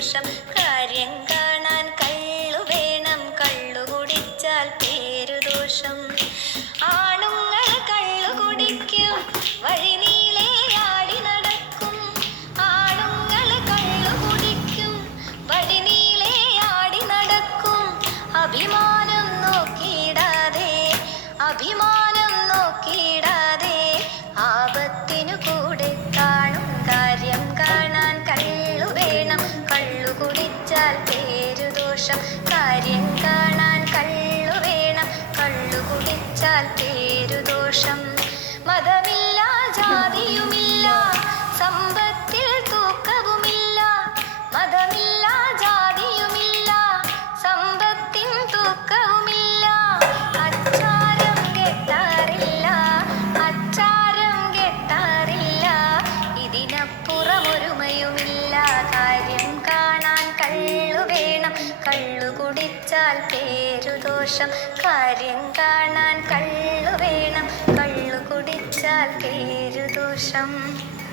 പേരുദോഷം. കാര്യം കാണാൻ കള്ളു വേണം, കള്ളു കുടിച്ചാൽ പേരുദോഷം. ആണുങ്ങൾ കള്ളു കുടിക്കും, വഴി നീളെ ആടി നടക്കും. ആണുങ്ങൾ കള്ളു കുടിക്കും, വഴി നീളെ ആടി നടക്കും. അഭിമാനം നോക്കിയിടാതെ, അഭിമാനം നോക്കിയിടാതെ, ആപത്തിനു കൂടെ കാണും. കാര്യം കാണാൻ കള്ളു വേണം, കള്ളു കുടിച്ചാൽ പേരുദോഷം. കാര്യം കാണാൻ കള്ളു വേണം, കള്ളു കുടിച്ചാൽ പേരുദോഷം. മതമില്ല, ജാതിയുമില്ല, സമ്പത്തിൽ തൂക്കവുമില്ല. മതമില്ല, ജാതിയുമില്ല, സമ്പത്തിൻ തൂക്കവുമില്ല. അച്ചാരം കെട്ടാറില്ല, അച്ചാരം കെട്ടാറില്ല, ഇതിനപ്പുറമൊരുമയുമില്ല. കാര്യം കാണാൻ കള്ളു വേണം, കള്ളു കുടിച്ചാൽ പേരുദോഷം. കാര്യം കാണാൻ കള്ളു വേണം, കള്ളു കുടിച്ചാൽ പേരുദോഷം.